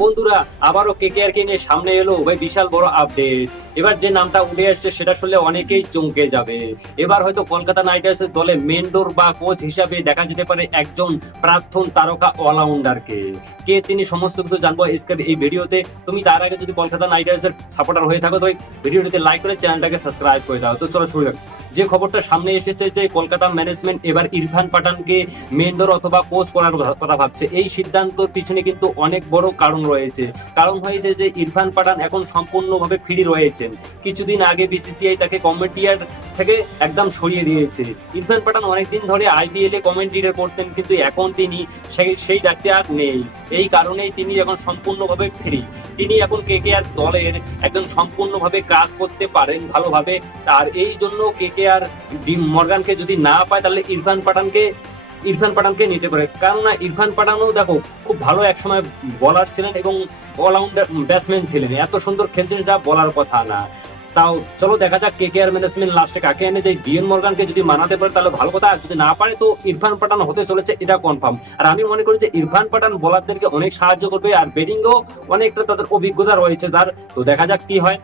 বন্ধুরা, আবারও কেকেআর কে নিয়ে সামনে এলো ভাই বিশাল বড় আপডেট। এবার যে নামটা উঠে আসছে সেটা শুনলে অনেকেই চমকে যাবে। এবার হয়তো কলকাতা নাইট রাইডার্সের দলে মেন্টর বা কোচ হিসাবে দেখা যেতে পারে একজন প্রাক্তন তারকা অলরাউন্ডারকে। কে তিনি সমস্ত কিছু জানবো আজকের এই ভিডিওতে। তুমি তার আগে যদি কলকাতা নাইট রাইডার্সের সাপোর্টার হয়ে থাকো তো ভিডিওটিতে লাইক করে চ্যানেলটাকে সাবস্ক্রাইব করে দাও। তো চলো শুরু করি। যে খবরটা সামনে এসেছে যে কলকাতা ম্যানেজমেন্ট এবার ইরফান পাঠানকে মেন্টর অথবা কোচ করার কথা ভাবছে। এই সিদ্ধান্তর পিছনে কিন্তু অনেক বড় কারণ রয়েছে। কারণ হয়েছে যে ইরফান পাঠান এখন সম্পূর্ণভাবে ফ্রি রয়েছেন। কিছুদিন আগে বিসিসিআই তাকে কমেন্টিয়ার থেকে একদম সরিয়ে দিয়েছে। ইরফান পাঠান অনেকদিন ধরে আইপিএল এ কমেন্টেটর করতেন, কিন্তু এখন তিনি সেই দায়িত্বে আর নেই। এই কারণেই তিনি এখন সম্পূর্ণভাবে ফ্রি। তিনি এখন কেকেআর দলের একজন সম্পূর্ণভাবে কাজ করতে পারেন ভালোভাবে। আর এই জন্য কেকেআর মর্গানকে যদি না পায় তাহলে ইরফান পাঠানকে নিতে পারে। কেননা ইরফান পাঠানও দেখো খুব ভালো একসময় বলার ছিলেন এবং অলরাউন্ডার ব্যাটসম্যান ছিলেন, এত সুন্দর খেলছিলেন যা বলার কথা না। তাও চলো দেখা যাক কেকেআর ম্যানেজমেন্ট লাস্টে কাকে এনে দেয়। ডিএন মর্গানকে যদি মানাতে পারে তাহলে ভালো কথা, আর যদি না পারে তো ইরফান পাঠান হতে চলেছে, এটা কনফার্ম। আর আমি মনে করি যে ইরফান পাঠান বোলারদেরকে অনেক সাহায্য করবে, আর ব্যাটিংও অনেকটা তাদের অভিজ্ঞতা রয়েছে তার। তো দেখা যাক কি হয়।